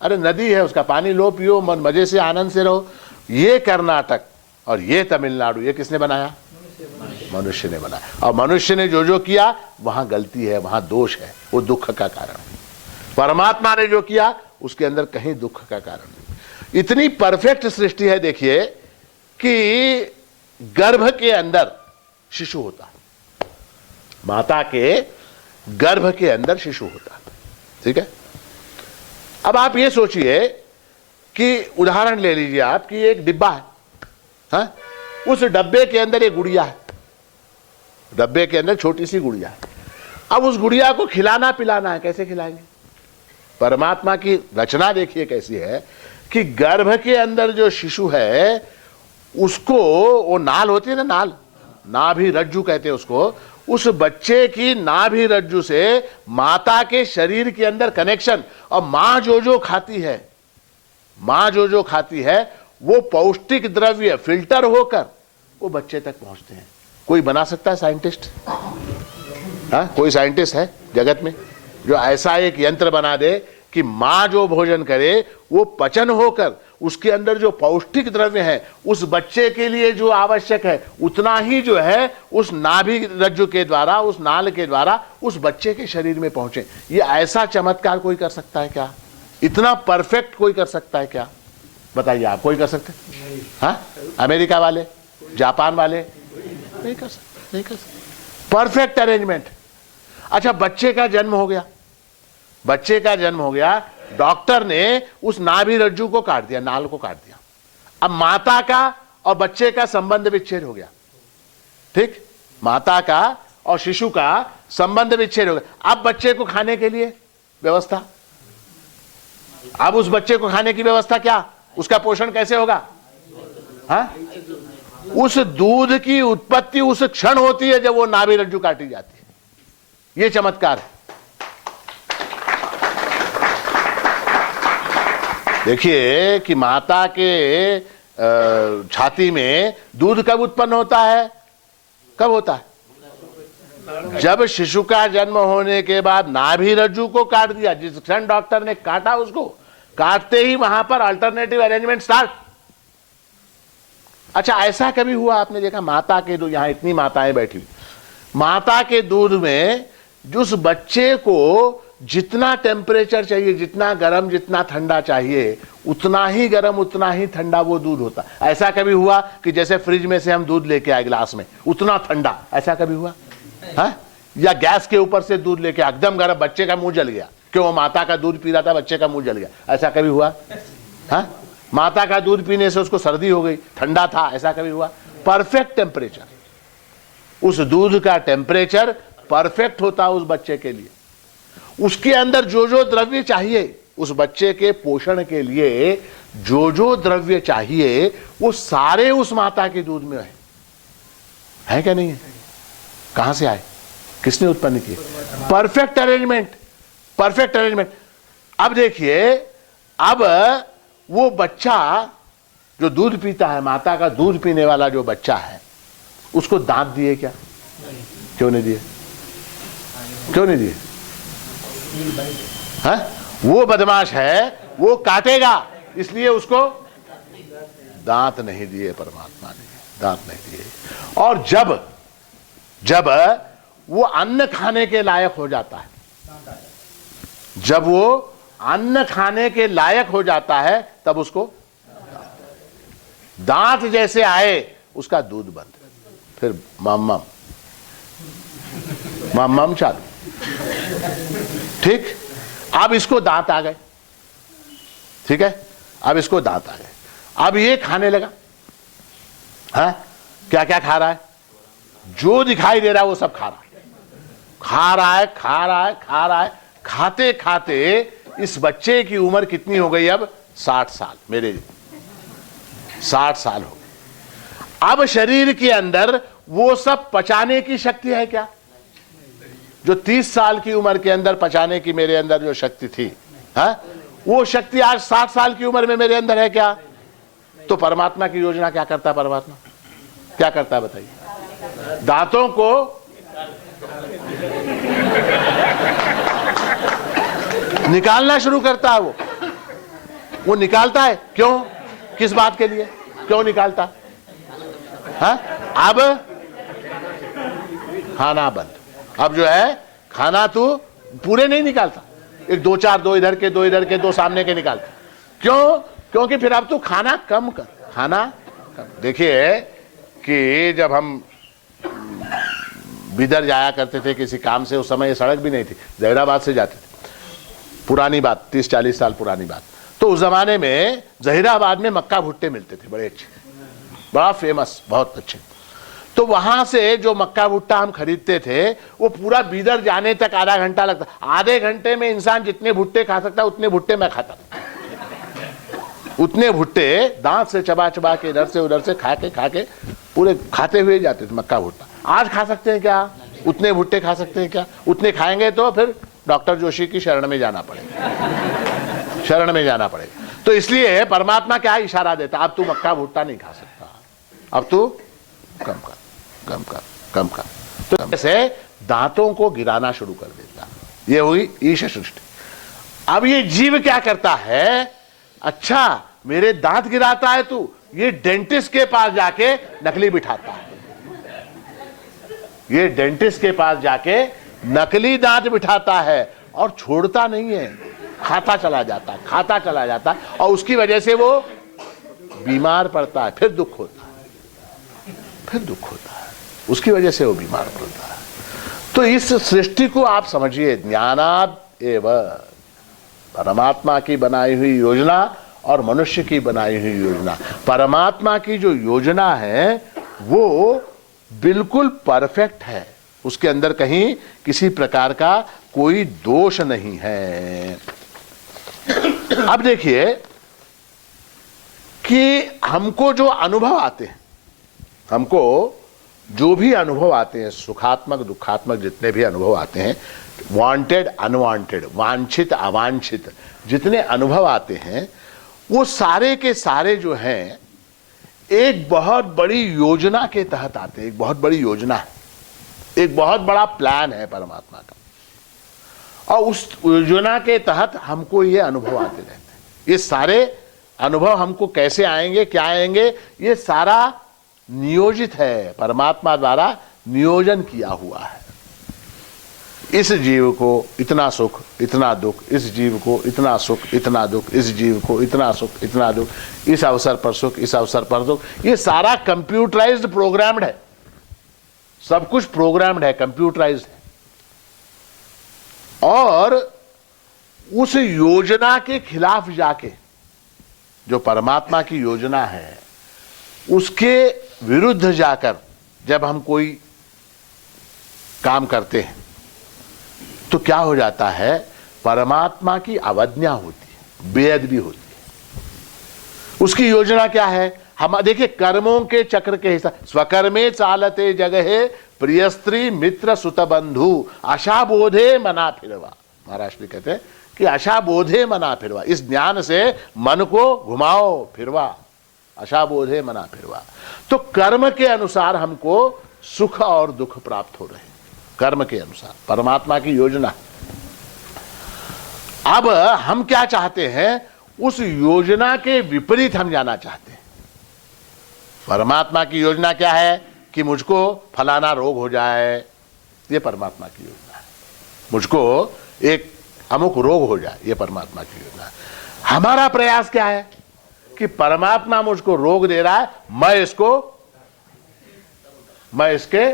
अरे नदी है, उसका पानी लो, पियो, मजे से आनंद से रहो। ये कर्नाटक और ये तमिलनाडु, ये किसने बनाया? मनुष्य ने बनाया। और मनुष्य ने जो जो किया वहां गलती है, वहां दोष है, वो दुख का कारण है। परमात्मा ने जो किया उसके अंदर कहीं दुख का कारण नहीं। इतनी परफेक्ट सृष्टि है। देखिए कि गर्भ के अंदर शिशु होता है, माता के गर्भ के अंदर शिशु होता है, ठीक है। अब आप ये सोचिए कि उदाहरण ले लीजिए आप कि एक डिब्बा है, हाँ? उस डब्बे के अंदर एक गुड़िया है, डब्बे के अंदर छोटी सी गुड़िया है। अब उस गुड़िया को खिलाना पिलाना है, कैसे खिलाएंगे? परमात्मा की रचना देखिए कैसी है कि गर्भ के अंदर जो शिशु है उसको, वो नाल होती है ना, नाल, नाभि रज्जु कहते हैं उसको, उस बच्चे की नाभि रज्जु से माता के शरीर के अंदर कनेक्शन, और मां जो जो खाती है, मां जो जो खाती है वो पौष्टिक द्रव्य फिल्टर होकर वो बच्चे तक पहुंचते हैं। कोई बना सकता है साइंटिस्ट? हाँ, कोई साइंटिस्ट है जगत में जो ऐसा एक यंत्र बना दे कि मां जो भोजन करे वो पचन होकर उसके अंदर जो पौष्टिक द्रव्य है उस बच्चे के लिए जो आवश्यक है उतना ही जो है उस नाभि रज्जु के द्वारा, उस नाल के द्वारा उस बच्चे के शरीर में पहुंचे? ये ऐसा चमत्कार कोई कर सकता है क्या? इतना परफेक्ट कोई कर सकता है क्या? बताइए आप, कोई कर सकते? हाँ, अमेरिका वाले, जापान वाले नहीं कर सकते, नहीं कर सकते। Perfect arrangement. अच्छा, बच्चे का जन्म हो गया, बच्चे का जन्म हो गया, डॉक्टर ने उस नाभि रज्जु को काट दिया, नाल को काट दिया। अब माता का और बच्चे का संबंध विच्छेद हो गया, ठीक, माता का और शिशु का संबंध विच्छेद हो गया। अब बच्चे को खाने के लिए व्यवस्था, अब उस बच्चे को खाने की व्यवस्था क्या? उसका पोषण कैसे होगा? हाँ, उस दूध की उत्पत्ति उस क्षण होती है जब वो नाभि रज्जु काटी जाती है। ये चमत्कार है। देखिए कि माता के छाती में दूध कब उत्पन्न होता है? कब होता है? जब शिशु का जन्म होने के बाद नाभि रज्जु को काट दिया। जिस क्षण डॉक्टर ने काटा, उसको काटते ही वहां पर अल्टरनेटिव अरेंजमेंट स्टार्ट। अच्छा, ऐसा कभी हुआ आपने देखा? माता के दूध, यहां इतनी माताएं बैठी हुई, माता के दूध में जिस बच्चे को जितना टेम्परेचर चाहिए, जितना गर्म जितना ठंडा चाहिए, उतना ही गर्म उतना ही ठंडा वो दूध होता। ऐसा कभी हुआ कि जैसे फ्रिज में से हम दूध लेके आए गिलास में, उतना ठंडा, ऐसा कभी हुआ? हाँ? या गैस के ऊपर से दूध लेके एकदम गर्म, बच्चे का मुंह जल गया, क्यों? माता का दूध पी रहा था, बच्चे का मुंह जल गया, ऐसा कभी हुआ? हाँ? माता का दूध पीने से उसको सर्दी हो गई, ठंडा था, ऐसा कभी हुआ? परफेक्ट टेम्परेचर, उस दूध का टेम्परेचर परफेक्ट होता उस बच्चे के लिए। उसके अंदर जो जो द्रव्य चाहिए, उस बच्चे के पोषण के लिए जो जो द्रव्य चाहिए, वो सारे उस माता के दूध में है। है क्या नहीं है? कहां से आए? किसने उत्पन्न किए? Perfect arrangement, perfect arrangement. अब देखिए, अब वो बच्चा जो दूध पीता है, माता का दूध पीने वाला जो बच्चा है, उसको दांत दिए क्या? क्यों नहीं दिए? क्यों नहीं दिए? हाँ? वो बदमाश है, वो काटेगा, इसलिए उसको दांत नहीं दिए परमात्मा ने, दांत नहीं दिए। और जब वो अन्न खाने के लायक हो जाता है, जब वो अन्न खाने के लायक हो जाता है, तब उसको दांत जैसे आए, उसका दूध बंद, फिर मम चालू। ठीक, अब इसको दांत आ गए, ठीक है, अब इसको दांत आ गए, अब ये खाने लगा। है क्या क्या खा रहा है? जो दिखाई दे रहा है वो सब खा रहा है, खा रहा है, खा रहा है, खा रहा है। खाते खाते इस बच्चे की उम्र कितनी हो गई? अब 60 साल, मेरे 60 साल हो गए। अब शरीर के अंदर वो सब पचाने की शक्ति है क्या? जो 30 साल की उम्र के अंदर पचाने की मेरे अंदर जो शक्ति थी, है, वो शक्ति आज 60 साल की उम्र में मेरे अंदर है क्या? तो परमात्मा की योजना क्या करता है? परमात्मा क्या करता है बताइए? दांतों को निकालना शुरू करता है। वो निकालता है, क्यों? किस बात के लिए? क्यों निकालता है? अब खाना बंद, अब जो है खाना तू पूरे नहीं निकालता, एक 2-4, 2 इधर के, 2 इधर के, 2 सामने के निकालता। क्यों? क्योंकि फिर अब तू खाना कम कर, खाना कम। देखिए कि जब हम बिदर जाया करते थे किसी काम से, उस समय ये सड़क भी नहीं थी, जहीराबाद से जाते थे। पुरानी बात, 30-40 साल पुरानी बात। तो उस जमाने में जहीराबाद में मक्का भुट्टे मिलते थे, बड़े अच्छे, बड़ा फेमस, बहुत अच्छे। तो वहां से जो मक्का भुट्टा हम खरीदते थे, वो पूरा बीदर जाने तक आधा घंटा लगता। आधे घंटे में इंसान जितने भुट्टे खा सकता है उतने भुट्टे मैं खाता था। उतने भुट्टे दांत से चबा चबा के, इधर से उधर से खा के पूरे खाते हुए जाते थे मक्का भुट्टा। आज खा सकते हैं क्या? उतने भुट्टे खा सकते हैं क्या? उतने खाएंगे तो फिर डॉक्टर जोशी की शरण में जाना पड़ेगा, शरण में जाना पड़ेगा। तो इसलिए परमात्मा क्या इशारा देता? अब तू मक्का भुट्टा नहीं खा सकता, अब तू कम कर, कम कर, कम कर। तो ऐसे दांतों को गिराना शुरू कर देता। ये हुई ईश सृष्टि। अब ये जीव क्या करता है? अच्छा, मेरे दांत गिराता है तू, ये डेंटिस्ट के पास जाके नकली बिठाता है, ये डेंटिस्ट के पास जाके नकली दांत बिठाता है और छोड़ता नहीं है, खाता चला जाता है, खाता चला जाता है, और उसकी वजह से वो बीमार पड़ता है, फिर दुख होता है, फिर दुख होता है, उसकी वजह से वो बीमार पड़ता है। तो इस सृष्टि को आप समझिए, ज्ञानाद एव, परमात्मा की बनाई हुई योजना और मनुष्य की बनाई हुई योजना। परमात्मा की जो योजना है वो बिल्कुल परफेक्ट है, उसके अंदर कहीं किसी प्रकार का कोई दोष नहीं है। अब देखिए कि हमको जो अनुभव आते हैं, हमको जो भी अनुभव आते हैं, सुखात्मक दुखात्मक जितने भी अनुभव आते हैं, वांटेड अनवांटेड, वांछित अवांछित, जितने अनुभव आते हैं, वो सारे के सारे जो हैं एक बहुत बड़ी योजना के तहत आते हैं। एक बहुत बड़ी योजना है, एक बहुत बड़ा प्लान है परमात्मा का, और उस योजना के तहत हमको ये अनुभव आते रहते हैं। ये सारे अनुभव हमको कैसे आएंगे, क्या आएंगे, ये सारा नियोजित है, परमात्मा द्वारा नियोजन किया हुआ है। इस जीव को इतना सुख, इतना दुख, इस जीव को इतना सुख, इतना दुख, इस जीव को इतना सुख, इतना दुख, इस अवसर पर सुख, इस अवसर पर दुख, ये सारा कंप्यूटराइज्ड प्रोग्राम्ड है, सब कुछ प्रोग्राम्ड है, कंप्यूटराइज्ड है। और उस योजना के खिलाफ जाके, जो परमात्मा की योजना है, उसके विरुद्ध जाकर जब हम कोई काम करते हैं तो क्या हो जाता है? परमात्मा की अवज्ञा होती है, बेअदबी होती है। उसकी योजना क्या है? हम देखिए कर्मों के चक्र के हिसाब, स्वकर्मे चालते जगहे प्रिय स्त्री मित्र सुत बंधु आशा बोधे मना फिरवा। महाराष्ट्र जी कहते हैं कि आशा बोधे मना फिरवा, इस ज्ञान से मन को घुमाओ फिरवा, आशा बोधे मना फिरवा। तो कर्म के अनुसार हमको सुख और दुख प्राप्त हो रहे हैं, कर्म के अनुसार, परमात्मा की योजना। अब हम क्या चाहते हैं, उस योजना के विपरीत हम जाना चाहते हैं। परमात्मा की योजना क्या है कि मुझको फलाना रोग हो जाए, ये परमात्मा की योजना है। मुझको एक अमुक रोग हो जाए, ये परमात्मा की योजना है। हमारा प्रयास क्या है कि परमात्मा मुझको रोग दे रहा है, मैं इसके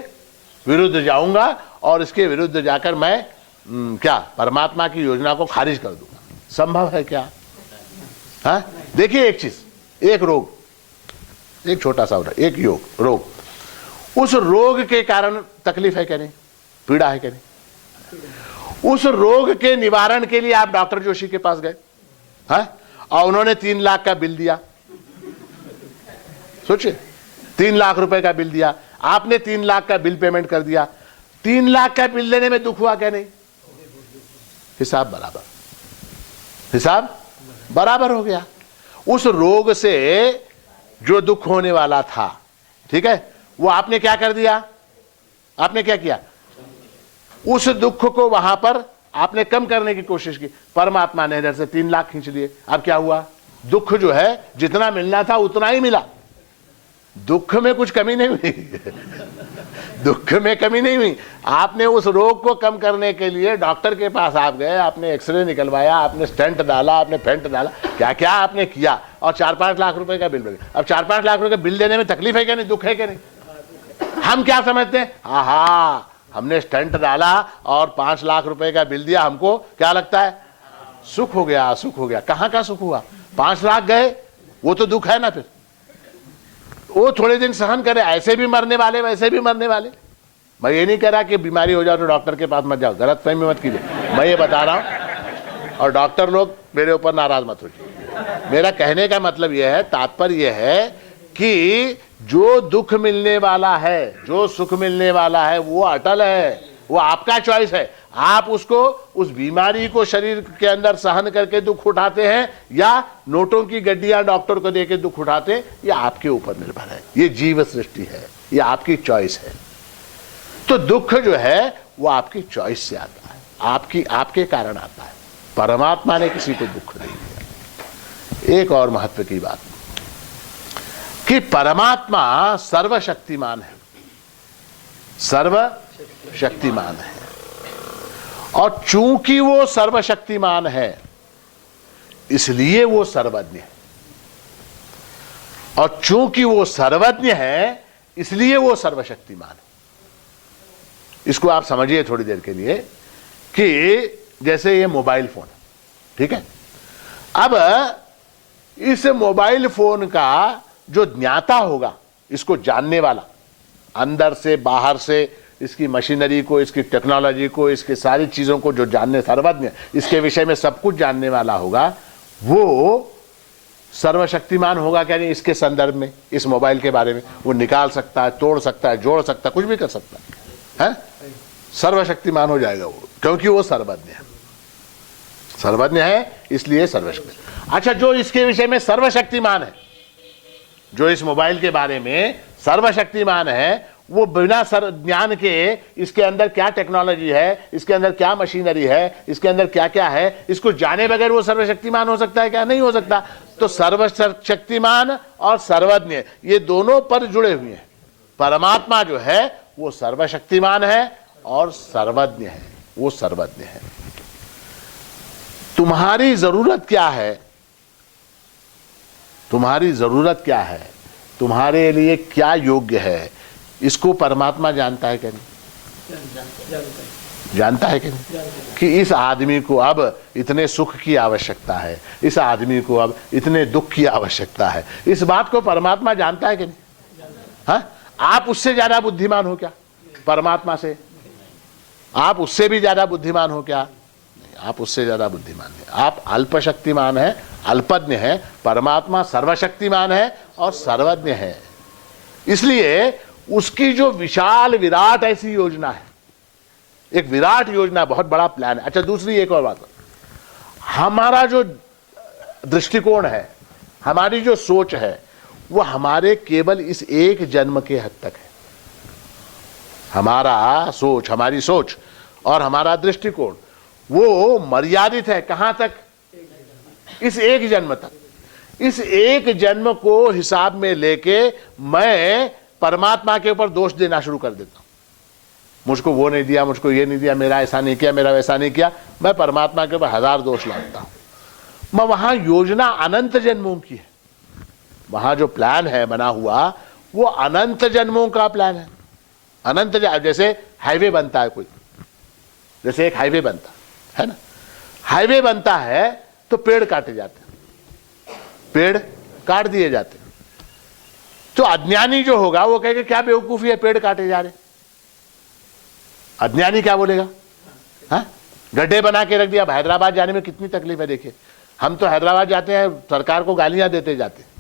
विरुद्ध जाऊंगा और इसके विरुद्ध जाकर मैं क्या परमात्मा की योजना को खारिज कर दूंगा। संभव है क्या? हाँ, देखिए एक चीज, एक रोग, एक छोटा सा एक रोग, उस रोग के कारण तकलीफ है क्या नहीं, पीड़ा है क्या नहीं? उस रोग के निवारण के लिए आप डॉक्टर जोशी के पास गए, हाँ, और उन्होंने 3 लाख का बिल दिया। सोचिए, 3 लाख रुपए का बिल दिया, आपने 3 लाख का बिल पेमेंट कर दिया। 3 लाख का बिल देने में दुख हुआ क्या नहीं? हिसाब बराबर, हिसाब बराबर हो गया। उस रोग से जो दुख होने वाला था, ठीक है, वो आपने क्या कर दिया? आपने क्या किया? उस दुख को वहां पर आपने कम करने की कोशिश की। परमात्मा ने इधर से 3 लाख खींच लिए। अब क्या हुआ? दुख जो है जितना मिलना था उतना ही मिला, दुख में कुछ कमी नहीं हुई दुख में कमी नहीं हुई। आपने उस रोग को कम करने के लिए डॉक्टर के पास आप गए, आपने एक्सरे निकलवाया, आपने स्टेंट डाला, आपने फेंट डाला, क्या क्या आपने किया, और 4-5 लाख रुपए का बिल बन गया। अब 4-5 लाख रुपए का बिल देने में तकलीफ है क्या नहीं, दुख है क्या नहीं? हम क्या समझते हैं, आहा हमने स्टेंट डाला और 5 लाख रुपए का बिल दिया, हमको क्या लगता है? सुख हो गया, सुख हो गया। कहां का सुख हुआ? 5 लाख गए, वो तो दुख है ना। फिर वो थोड़े दिन सहन करे, ऐसे भी मरने वाले वैसे भी मरने वाले। मैं ये नहीं कह रहा कि बीमारी हो जाओ तो डॉक्टर के पास मत जाओ, गलत फहमी मत कीजिए, मैं ये बता रहा हूं। और डॉक्टर लोग मेरे ऊपर नाराज मत होइए। मेरा कहने का मतलब यह है, तात्पर्य यह है कि जो दुख मिलने वाला है, जो सुख मिलने वाला है, वो अटल है, वो आपका चॉइस है। आप उसको, उस बीमारी को शरीर के अंदर सहन करके दुख उठाते हैं या नोटों की गड्डियां डॉक्टर को देके दुख उठाते हैं, ये आपके ऊपर निर्भर है। ये जीव सृष्टि है, ये आपकी चॉइस है। तो दुख जो है वो आपकी चॉइस से आता है, आपके कारण आता है। परमात्मा ने किसी को दुख नहीं दिया। एक और महत्व की बात कि परमात्मा सर्वशक्तिमान है, सर्वशक्तिमान है। और चूंकि वो सर्वशक्तिमान है इसलिए वो सर्वज्ञ है, और चूंकि वो सर्वज्ञ है इसलिए वो सर्वशक्तिमान है। इसको आप समझिए थोड़ी देर के लिए कि जैसे ये मोबाइल फोन, ठीक है, अब इस मोबाइल फोन का जो ज्ञाता होगा, इसको जानने वाला, अंदर से बाहर से इसकी मशीनरी को, इसकी टेक्नोलॉजी को, इसकी सारी चीजों को जो जानने, सर्वज्ञ, इसके विषय में सब कुछ जानने वाला होगा, वो सर्वशक्तिमान होगा क्या नहीं? इसके संदर्भ में, इस मोबाइल के बारे में वो निकाल सकता है, तोड़ सकता है, जोड़ सकता है, कुछ भी कर सकता है, सर्वशक्तिमान हो जाएगा वो, क्योंकि वो सर्वज्ञ है। सर्वज्ञ है इसलिए सर्वशक्ति। अच्छा, जो इसके विषय में सर्वशक्तिमान है, जो इस मोबाइल के बारे में सर्वशक्तिमान है, वो बिना ज्ञान के इसके अंदर क्या टेक्नोलॉजी है, इसके अंदर क्या मशीनरी है, इसके अंदर क्या क्या है, इसको जाने बगैर वो सर्वशक्तिमान हो सकता है क्या? नहीं हो सकता। तो सर्वशक्तिमान और सर्वज्ञ ये दोनों पर जुड़े हुए हैं। परमात्मा जो है वो सर्वशक्तिमान है और सर्वज्ञ है, वो सर्वज्ञ है। तुम्हारी जरूरत क्या है, तुम्हारी जरूरत क्या है, तुम्हारे लिए क्या योग्य है, इसको परमात्मा जानता है क्या नहीं? जानता है कि नहीं? कि इस आदमी को अब इतने सुख की आवश्यकता है, इस आदमी को अब इतने दुख की आवश्यकता है, इस बात को परमात्मा जानता है कि नहीं? हाँ, आप उससे ज्यादा बुद्धिमान हो क्या? परमात्मा से आप उससे भी ज्यादा बुद्धिमान हो क्या? आप उससे ज्यादा बुद्धिमान है। आप अल्पशक्तिमान है, अल्पज्ञ है, परमात्मा सर्वशक्तिमान है और सर्वज्ञ है। इसलिए उसकी जो विशाल विराट ऐसी योजना है, एक विराट योजना, बहुत बड़ा प्लान है। अच्छा, दूसरी एक और बात, हमारा जो दृष्टिकोण है, हमारी जो सोच है, वो हमारे केवल इस एक जन्म के हद तक है। हमारा सोच, हमारी सोच और हमारा दृष्टिकोण वो मर्यादित है। कहां तक? इस एक जन्म तक। इस एक जन्म को हिसाब में लेके मैं परमात्मा के ऊपर दोष देना शुरू कर देता हूं। मुझको वो नहीं दिया, मुझको ये नहीं दिया, मेरा ऐसा नहीं किया, मेरा वैसा नहीं किया। मैं परमात्मा के ऊपर हजार दोष लाता हूं। मैं वहां योजना अनंत जन्मों की है। वहां जो प्लान है बना हुआ, वो अनंत जन्मों का प्लान है। अनंत जैसे हाईवे बनता है कोई, जैसे एक हाईवे बनता है ना, हाईवे बनता है तो पेड़ काटे जाते हैं, पेड़ काट दिए जाते हैं। तो अज्ञानी जो होगा वो कहेगा क्या बेवकूफी है, पेड़ काटे जा रहे। अज्ञानी क्या बोलेगा? हाँ, गड्ढे बना के रख दिया। हैदराबाद जाने में कितनी तकलीफ है देखिए। हम तो हैदराबाद जाते हैं, सरकार को गालियां देते जाते हैं।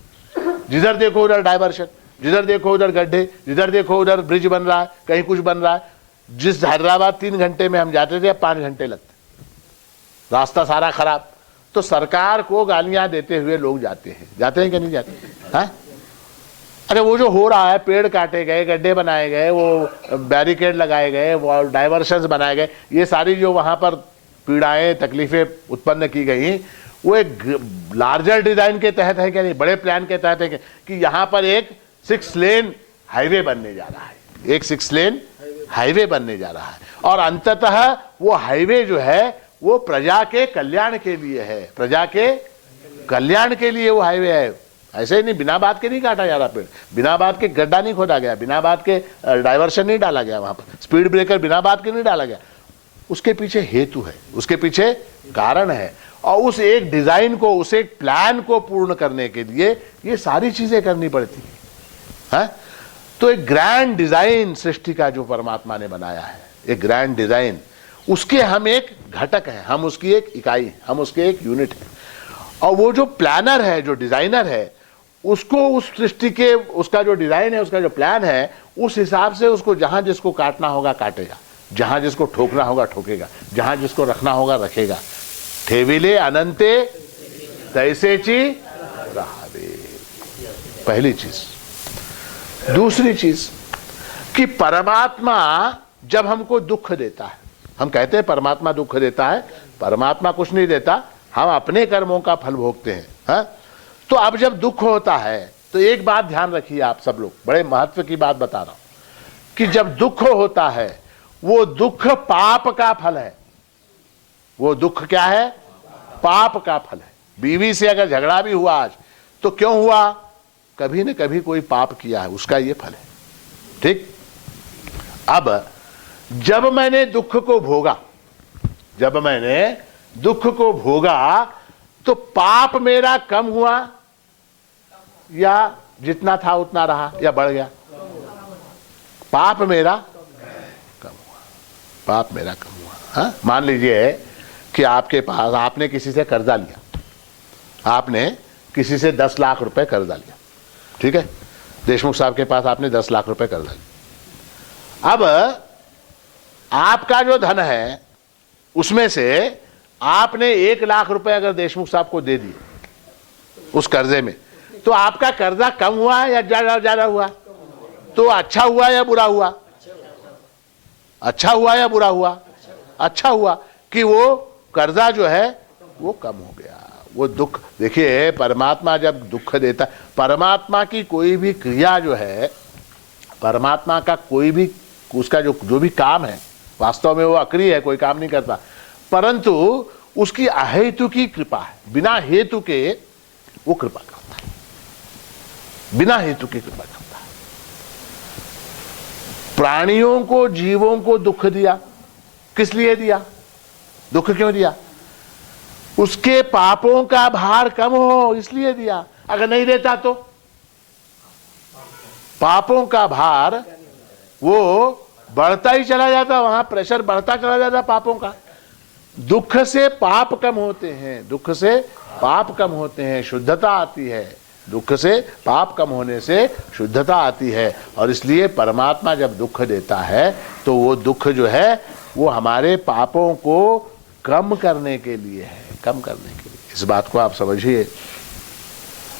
जिधर देखो उधर डाइवर्शन, जिधर देखो उधर गड्ढे, जिधर देखो उधर ब्रिज बन रहा है, कहीं कुछ बन रहा है। जिस हैदराबाद 3 घंटे में हम जाते थे, 5 घंटे लगते, रास्ता सारा खराब। तो सरकार को गालियां देते हुए लोग जाते हैं कि नहीं जाते? हाँ, अरे वो जो हो रहा है, पेड़ काटे गए, गड्ढे बनाए गए, वो बैरिकेड लगाए गए, वो डाइवर्शंस बनाए गए, ये सारी जो वहां पर पीड़ाएं, तकलीफें उत्पन्न की गई, वो एक लार्जर डिजाइन के तहत है क्या नहीं, बड़े प्लान के तहत है कि यहां पर एक 6 लेन हाईवे बनने जा रहा है। एक 6 लेन हाईवे बनने जा रहा है और अंततः वो हाईवे जो है वो प्रजा के कल्याण के लिए है। प्रजा के कल्याण के लिए वो हाईवे है। ऐसे ही नहीं, बिना बात के नहीं काटा जा रहा पेड़, बिना बात के गड्ढा नहीं खोदा गया, बिना बात के डाइवर्शन नहीं डाला गया, वहां पर स्पीड ब्रेकर बिना बात के नहीं डाला गया। उसके पीछे हेतु है, उसके पीछे कारण है। और उस एक डिजाइन को, उस एक प्लान को पूर्ण करने के लिए ये सारी चीजें करनी पड़ती है। तो एक ग्रैंड डिजाइन सृष्टि का जो परमात्मा ने बनाया है, एक ग्रैंड डिजाइन, उसके हम एक घटक हैं, हम उसकी एक इकाई, हम उसके एक यूनिट है। और वो जो प्लानर है, जो डिजाइनर है, उसको उस सृष्टि के, उसका जो डिजाइन है, उसका जो प्लान है, उस हिसाब से उसको जहां जिसको काटना होगा काटेगा, जहां जिसको ठोकना होगा ठोकेगा, जहां जिसको रखना होगा रखेगा। ठेविले अनंते तैसेची राहावे, पहली चीज। दूसरी चीज कि परमात्मा जब हमको दुख देता है, हम कहते हैं परमात्मा दुख देता है, परमात्मा कुछ नहीं देता, हम अपने कर्मों का फल भोगते हैं। हाँ? तो अब जब दुख होता है तो एक बात ध्यान रखिए आप सब लोग, बड़े महत्व की बात बता रहा हूं कि जब दुख होता है, वो दुख पाप का फल है। वो दुख क्या है? पाप का फल है। बीवी से अगर झगड़ा भी हुआ आज, तो क्यों हुआ? कभी न कभी कोई पाप किया है, उसका ये फल है। ठीक। अब जब मैंने दुख को भोगा, जब मैंने दुख को भोगा, तो पाप मेरा कम हुआ या जितना था उतना रहा या बढ़ गया? पाप मेरा कम हुआ, पाप मेरा कम हुआ। हाँ? मान लीजिए कि आपके पास, आपने किसी से कर्जा लिया, आपने किसी से 10 लाख रुपए कर्जा लिया, ठीक है? देशमुख साहब के पास आपने 10 लाख रुपए कर्जा लिया। अब आपका जो धन है उसमें से आपने 1 लाख रुपए अगर देशमुख साहब को दे दिए उस कर्जे में, तो आपका कर्जा कम हुआ या ज्यादा हुआ? तो अच्छा हुआ या बुरा हुआ? अच्छा हुआ या बुरा हुआ? अच्छा हुआ कि वो कर्जा जो है वो कम हो गया। वो दुख, देखिए परमात्मा जब दुख देता, परमात्मा की कोई भी क्रिया जो है, परमात्मा का कोई भी, उसका जो भी काम है, वास्तव में वो अक्रिय है, कोई काम नहीं करता, परंतु उसकी अहेतु की कृपा है। बिना हेतु के वो कृपा करता है, बिना हेतु के कृपा करता है। प्राणियों को, जीवों को दुख दिया, किस लिए दिया? दुख क्यों दिया? उसके पापों का भार कम हो इसलिए दिया। अगर नहीं देता तो पापों का भार वो बढ़ता ही चला जाता, वहां प्रेशर बढ़ता चला जाता पापों का। दुख से पाप कम होते हैं, दुख से पाप कम होते हैं, शुद्धता आती है, दुख से, पाप कम होने से शुद्धता आती है। और इसलिए परमात्मा जब दुख देता है तो वो दुख जो है वो हमारे पापों को कम करने के लिए है, कम करने के लिए। इस बात को आप समझिए।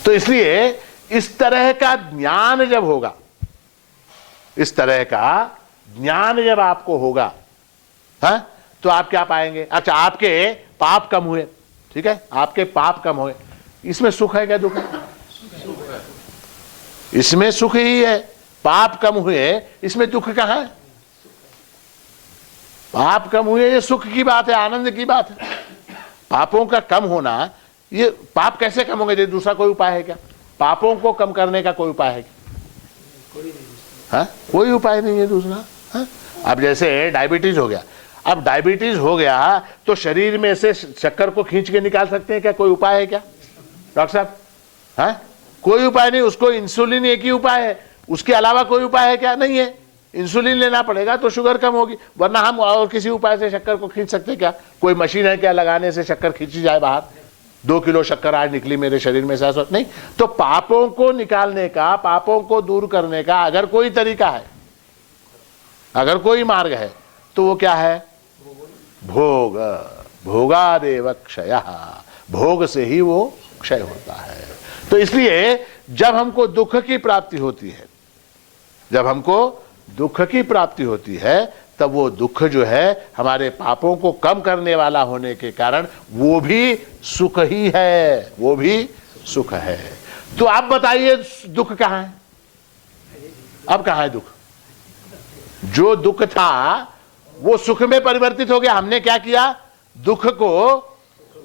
तो इसलिए इस तरह का ज्ञान जब होगा, इस तरह का ज्ञान जब आपको होगा, हाँ, तो आप क्या पाएंगे? अच्छा, आपके पाप कम हुए, ठीक है, आपके पाप कम हुए, इसमें सुख है क्या दुख है? इसमें सुख ही है। पाप कम हुए, इसमें दुख कहां है? पाप कम हुए, ये सुख की बात है, आनंद की बात है। पापों का कम होना, ये पाप कैसे कम होंगे? दूसरा कोई उपाय है क्या? पापों को कम करने का कोई उपाय है क्या? हाँ, कोई उपाय नहीं है दूसरा। हाँ? अब जैसे डायबिटीज हो गया, अब डायबिटीज हो गया तो शरीर में से शक्कर को खींच के निकाल सकते हैं क्या? कोई उपाय है क्या डॉक्टर साहब? हाँ, कोई उपाय नहीं। उसको इंसुलिन एक ही उपाय है, उसके अलावा कोई उपाय है क्या? नहीं है। इंसुलिन लेना पड़ेगा तो शुगर कम होगी, वरना हम और किसी उपाय से शक्कर को खींच सकते क्या? कोई मशीन है क्या लगाने से शक्कर खींची जाए बाहर? 2 किलो शक्कर आज निकली मेरे शरीर में से, ऐसा नहीं। तो पापों को निकालने का, पापों को दूर करने का अगर कोई तरीका है, अगर कोई मार्ग है, तो वो क्या है? भोग। भोगादेव क्षयः, भोग से ही वो क्षय होता है। तो इसलिए जब हमको दुख की प्राप्ति होती है, जब हमको दुख की प्राप्ति होती है, तब वो दुख जो है हमारे पापों को कम करने वाला होने के कारण वो भी सुख ही है, वो भी सुख है। तो आप बताइए दुख कहां है? अब कहां है दुख? जो दुख था वो सुख में परिवर्तित हो गया। हमने क्या किया? दुख को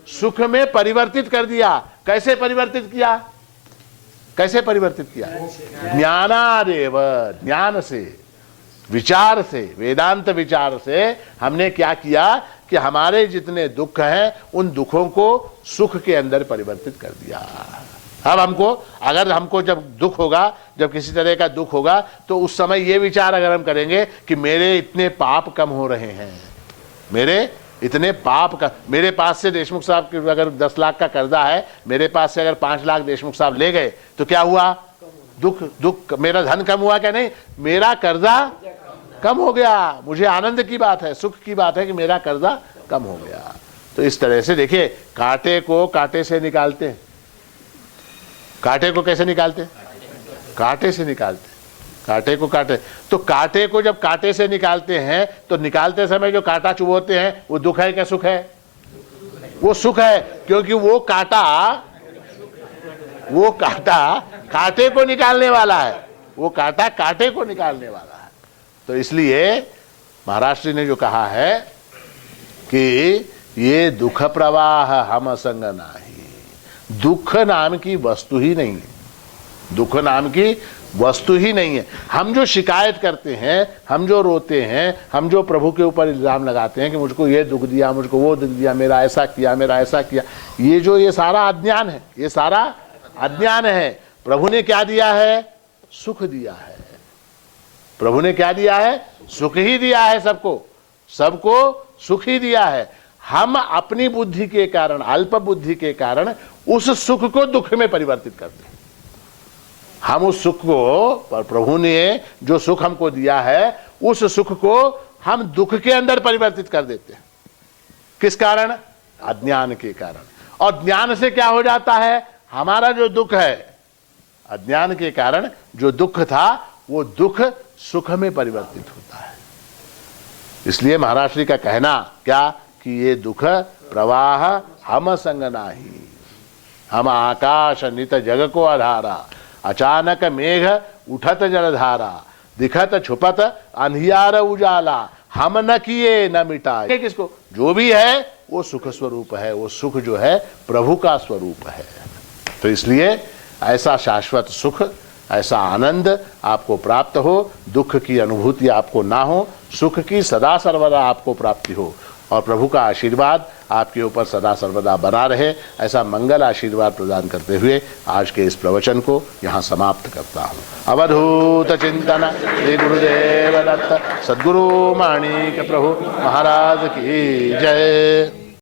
सुख में परिवर्तित कर दिया। कैसे परिवर्तित किया? कैसे परिवर्तित किया? ज्ञानादेव, ज्ञान से, विचार से, वेदांत विचार से हमने क्या किया कि हमारे जितने दुख हैं उन दुखों को सुख के अंदर परिवर्तित कर दिया। अब हमको, अगर हमको जब दुख होगा, जब किसी तरह का दुख होगा, तो उस समय ये विचार अगर हम करेंगे कि मेरे इतने पाप कम हो रहे हैं, मेरे इतने पाप का, मेरे पास से देशमुख साहब के अगर 10 लाख का कर्जा है, मेरे पास से अगर 5 लाख देशमुख साहब ले गए तो क्या हुआ? दुख, मेरा धन कम हुआ क्या? नहीं, मेरा कर्जा कम हो गया। मुझे आनंद की बात है, सुख की बात है कि मेरा कर्जा कम हो गया। तो इस तरह से देखिए, कांटे को कांटे से निकालते हैं। कांटे को कैसे निकालते? कांटे से निकालते। कांटे को कांटे, तो कांटे को जब कांटे से निकालते हैं तो निकालते समय जो कांटा चुभोते हैं वो दुख है क्या सुख है? वो सुख है, क्योंकि वो कांटा कांटे को निकालने वाला है, वो कांटा कांटे को निकालने वाला है। तो इसलिए महाराष्ट्र ने जो कहा है कि ये दुख प्रवाह हम संग नाही, दुख नाम की वस्तु ही नहीं है, दुख नाम की वस्तु ही नहीं है। हम जो शिकायत करते हैं, हम जो रोते हैं, हम जो प्रभु के ऊपर इल्जाम लगाते हैं कि मुझको ये दुख दिया, मुझको वो दुख दिया, मेरा ऐसा किया, मेरा ऐसा किया, ये सारा अज्ञान है, ये सारा अज्ञान है। प्रभु ने क्या दिया है? सुख दिया है। प्रभु ने क्या दिया है? सुख ही दिया है। सबको, सबको सुख ही दिया है। हम अपनी बुद्धि के कारण, अल्प बुद्धि के कारण उस सुख को दुख में परिवर्तित करते हैं। हम उस सुख को, पर प्रभु ने जो सुख हमको दिया है, उस सुख को हम दुख के अंदर परिवर्तित कर देते हैं। किस कारण? अज्ञान के कारण। और ज्ञान से क्या हो जाता है? हमारा जो दुख है, अज्ञान के कारण जो दुख था, वो दुख सुख में परिवर्तित होता है। इसलिए महाराष्ट्री का कहना क्या कि ये दुख प्रवाह हम संग नाही, हम आकाश नित जग को आधारा, अचानक मेघ उठत जलधारा, दिखत छुपत अंधियार उजाला, हम न किए न मिटाए। किसको? जो भी है वो सुख स्वरूप है, वो सुख जो है प्रभु का स्वरूप है। तो इसलिए ऐसा शाश्वत सुख, ऐसा आनंद आपको प्राप्त हो, दुख की अनुभूति आपको ना हो, सुख की सदा सर्वदा आपको प्राप्ति हो, और प्रभु का आशीर्वाद आपके ऊपर सदा सर्वदा बना रहे, ऐसा मंगल आशीर्वाद प्रदान करते हुए आज के इस प्रवचन को यहाँ समाप्त करता हूँ। अवधूत चिंतन श्री गुरुदेव दत्त सद्गुरु माणिक प्रभु महाराज की जय।